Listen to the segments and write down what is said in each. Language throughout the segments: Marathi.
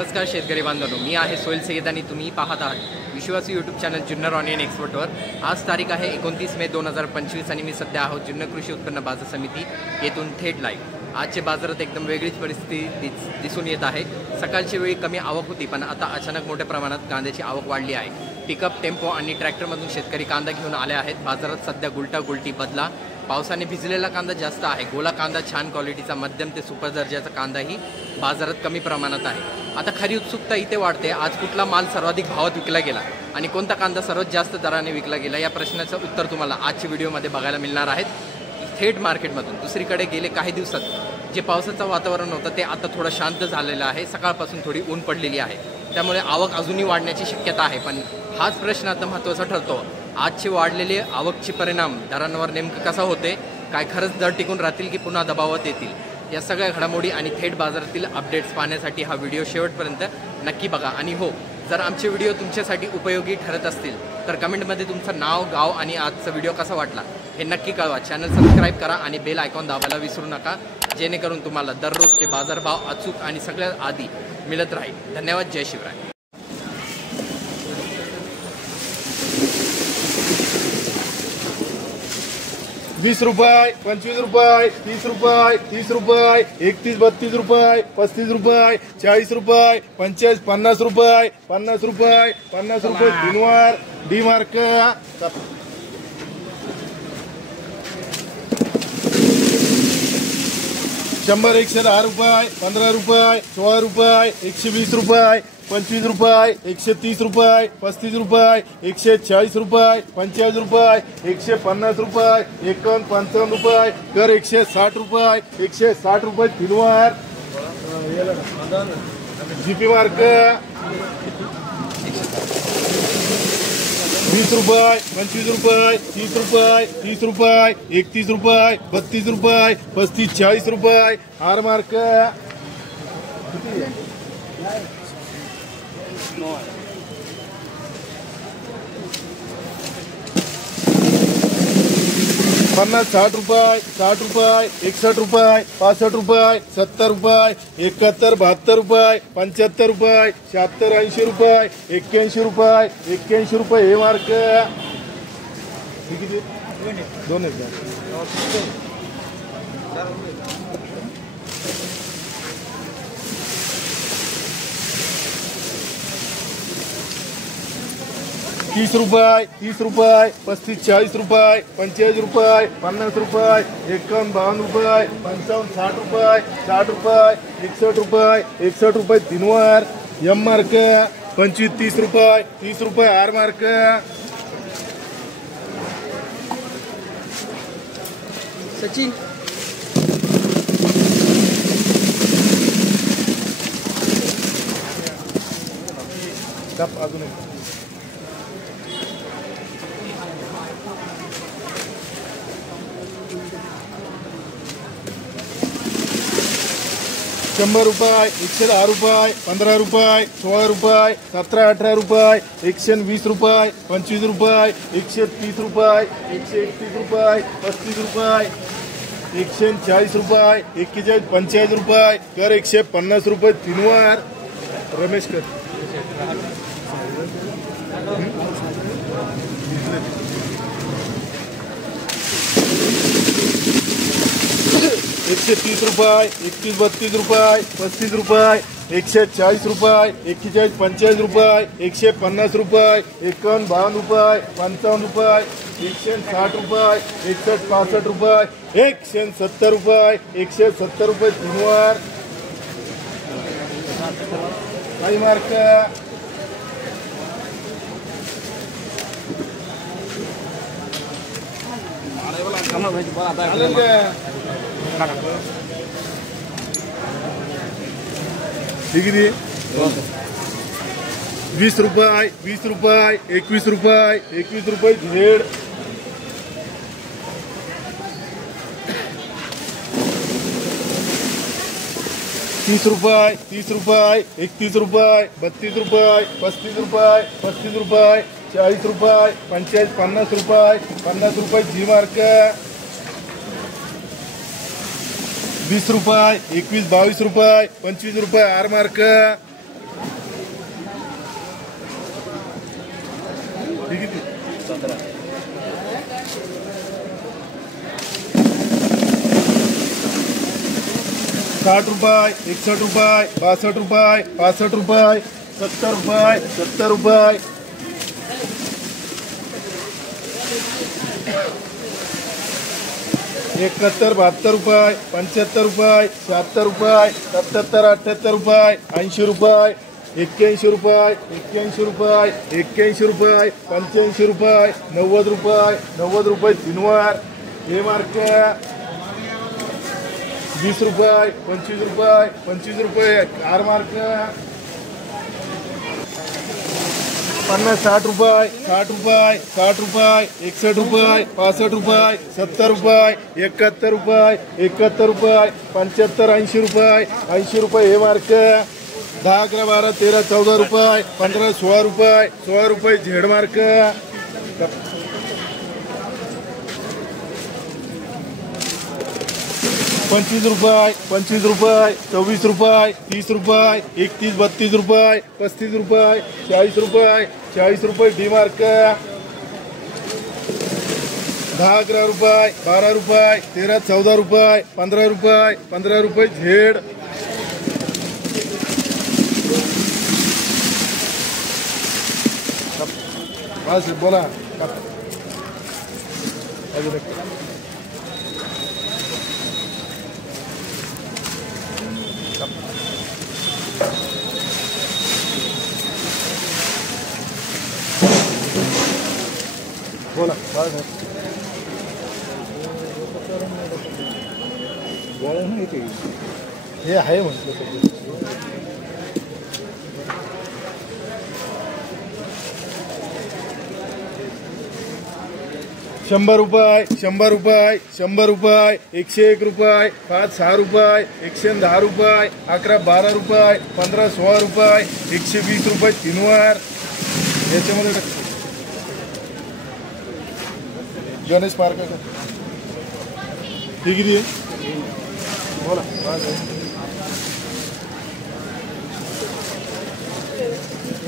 नमस्कार शेतकरी बांधवांनो, मी आहे सोहेल सय्यद आणि तुम्ही पाहत आहात विश्वासी यूट्यूब चॅनल जुन्नर ऑनियन एक्सपोर्टवर। आज तारीख आहे 29 मे 2025 आणि मी सध्या आहोत जुन्नर कृषी उत्पन्न बाजार समिती येथून थेट लाईव्ह। आजचे बाजारात एकदम वेगळीच परिस्थिती दिसून येत आहे। सकाळची वेळी कमी आवक होती, पण आता अचानक मोठ्या प्रमाणात कांद्याची आवक वाढली आहे। पिकअप, टेम्पो आणि ट्रॅक्टरमधून शेतकरी कांदा घेऊन आले आहेत। बाजारात सध्या गुलटी बदला, पावसाने भिजलेला कांदा जास्त आहे। गोला कांदा छान क्वालिटीचा मध्यम ते सुपर दर्जाचा कांदाही बाजारात कमी प्रमाणात आहे। आता खरी उत्सुकता इथे वाढते, आज कुठला माल सर्वाधिक भावात विकला गेला आणि कोणता कांदा सर्वात जास्त दराने विकला गेला या प्रश्नाचं उत्तर तुम्हाला आजच्या व्हिडिओमध्ये बघायला मिळणार आहे थेट मार्केटमधून। दुसरीकडे गेले काही दिवसात जे पावसाचं वातावरण होतं ते आता थोडं शांत झालेलं आहे। सकाळपासून थोडी ऊन पडलेली आहे, त्यामुळे आवक अजूनही वाढण्याची शक्यता आहे। पण हाच प्रश्न आता महत्त्वाचा ठरतो, आजचे वाढलेले आवकचे परिणाम दरांवर नेमकं कसा होते, काय खरंच दर टिकून राहतील की पुन्हा दबावात येतील, या सगळ्या घडामोडी आणि थेट बाजारातील अपडेट्स पाहण्यासाठी हा व्हिडिओ शेवटपर्यंत नक्की बघा। आणि हो, जर आमचे व्हिडिओ तुमच्यासाठी उपयोगी ठरत असतील तर कमेंटमध्ये तुमचं नाव, गाव आणि आजचा व्हिडिओ कसा वाटला हे नक्की कळवा। चॅनल सबस्क्राईब करा आणि बेल आयकॉन दाबायला विसरू नका, जेणेकरून तुम्हाला दररोजचे बाजारभाव अचूक आणि सगळ्यात आधी मिळत राहील। धन्यवाद। जय शिवराय। 20 रुपये, 25 रुपये, 30 रुपये, 30 रुपये, 31, 32 रुपये, 35 रुपये, 40 रुपये, 45, 50 रुपये, 50 रुपये, 50 रुपये दिनवार डी मार्क 100, 110 रुपये, 15 रुपये, 16 रुपये, 120 रुपये, 25 रुपये, 130 रुपये, 35 रुपये, 140 रुपये, 45 रुपये, 150 रुपये, 51, 55 रुपये, कर 160 रुपये, 160 रुपये दिनवार जीपी मार्क 20 रुपये, 25 रुपये, 30 रुपये, 30 रुपये, 31 रुपये, 32 रुपये, 35, 40 रुपये आर मार्क 50, 60 रुपये, 60 रुपये, 61 रुपये, 65 रुपये, 70 रुपये, 71, 72 रुपये, 75 रुपये, 76, 80 रुपये, 81 रुपये, 81 रुपये हे मार्क दोन हजार 30 रुपये, 30 रुपये, 35, 40 रुपये, 45 रुपये, 50 रुपये, 51, 52 रुपये, 55, 60 रुपये, 60 रुपये, 61 रुपये, 61 रुपये दिनवार एम मार्क 25, 30 रुपये, 30 रुपये आर मार्क सचिन 100 रुपये, 110 रुपये, 15 रुपये, 16 रुपये, 17, 18 रुपये, 120 रुपये, 25 रुपये, 130 रुपये, 131 रुपये, 35 रुपये, 140 रुपये, 41, 45 रुपये, कर 150 रुपये दिनवार रमेश कर 130 रुपये, 31, 32 रुपये, 35 रुपये, 140 रुपये, 41, 45 रुपये, 150 रुपये, 51, 52 रुपये, 55 रुपये, 160 रुपये, 61, 65 रुपये, 170 रुपये, 170 रुपये दिनवार काही मार्क 20 रुपये, 20 रुपये, 21 रुपये, 21 रुपये झेड 30 रुपये, 30 रुपये, 31 रुपये, 32 रुपये, 35 रुपये, 35 रुपये, 40 रुपये, 45, 50 रुपये, 50 रुपये जी मार्क 20 रुपये, 21, 22 रुपये, 25 रुपये आर मार्क 60 रुपये, 61 रुपये, 62 रुपये, 65 रुपये, 70 रुपये, 70 रुपये, 71, 72 रुपये, 75 रुपये, 76 रुपये, 77, 78 रुपये, 80 रुपये, 81 रुपये, 81 रुपये, 81 रुपये, 85 रुपये, 90 रुपये, 90 रुपये तीनवार हे मार्क 20 रुपये, 25 रुपये, 25 रुपये आर मार्क 50, 60 रुपये, 60 रुपये, 60 रुपये, 61 रुपये, 65 रुपये, 70 रुपये, 71 रुपये, 71 रुपये, 75, 80 रुपये, 80 रुपये हे मार्क 10, 11, 12, 13, 14 रुपये, 15, 16 रुपये, 16 रुपये झेड मार्क 25 रुपये, 25 रुपये, 24 रुपये, 30 रुपये, 31, 32 रुपये, 35 रुपये, 40 रुपये, 40 रुपये डी मार्क 10, 11 रुपये, 12 रुपये, 13, 14 रुपये, 15 रुपये, 15 रुपये झेड बस बोला बोला हे आहे म्हटलं 100 रुपये, 100 रुपये, 100 रुपये, 101 रुपये, 5, 6 रुपये, 110 रुपये, 11, 12 रुपये, 15, 16 रुपये, 120 रुपये तीनवार याच्यामध्ये गणेश पार्क ठीक आहे बोला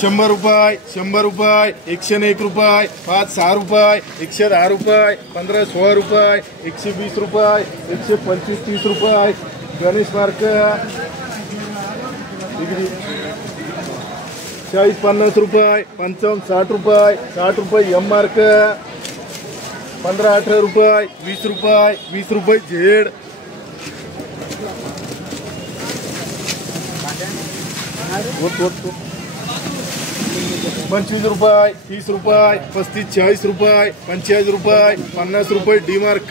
100 रुपये, 100 रुपये, 101 रुपये, 5, 6 रुपये, 110 रुपये, 15, 16 रुपये, 120 रुपये, 125, 30 रुपये गणेश पार्क 40, 50 रुपये, 55, 60 रुपये, 60 रुपये एम मार्क 15, 18 रुपये, 20 रुपये, 20 रुपये झेड 25 रुपये, 30 रुपये, 35, 40 रुपये, 45 रुपये, 50 रुपये डी मार्क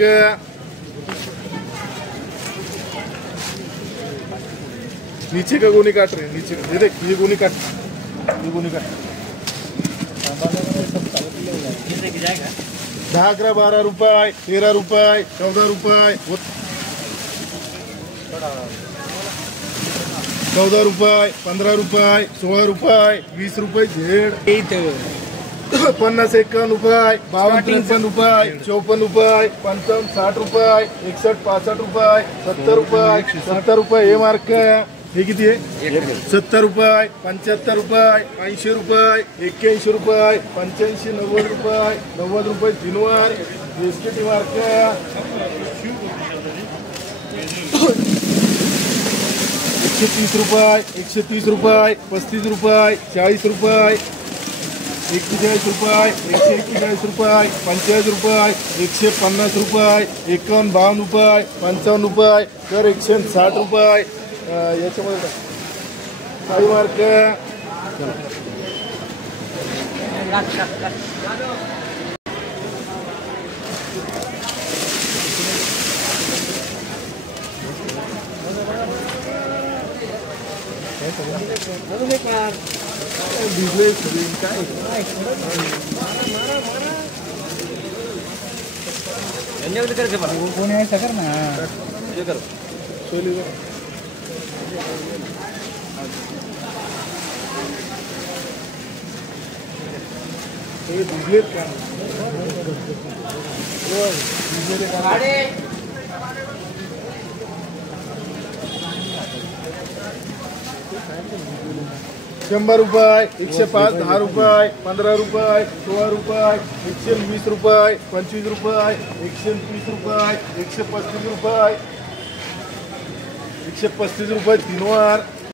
नीचे का गोनी काट रहे नीचे ये देख ये गोनी काट 10, 11, 12 रुपये, 13 रुपये, 14 रुपये 14 रुपये, 15 रुपये, 16 रुपये, 20 रुपये झेड 50, 51 रुपये, 52, 53 रुपये, 54 रुपये, 55, 60 रुपये, 61, 65 रुपये, 70 रुपये, 70 रुपये हे मार्क हे किती आहे 70 रुपये, 75 रुपये, 80 रुपये, 81 रुपये, 85, 90 रुपये, 90 रुपये तीनवार एसटी मार्क 130 रुपये, 130 रुपये, 35 रुपये, 40 रुपये, 41 रुपये, 141 रुपये, 45 रुपये, 150 रुपये, 51, 52 रुपये, 55 रुपये तर 160 रुपये याच्यामध्ये काही मार्क कोणी आहे सकर ना 100 रुपये, 105, 10 रुपये, 15 रुपये, 16 रुपये, 120 रुपये, 25 रुपये, 130 रुपये, 135 रुपये, 135 रुपये 3 वार,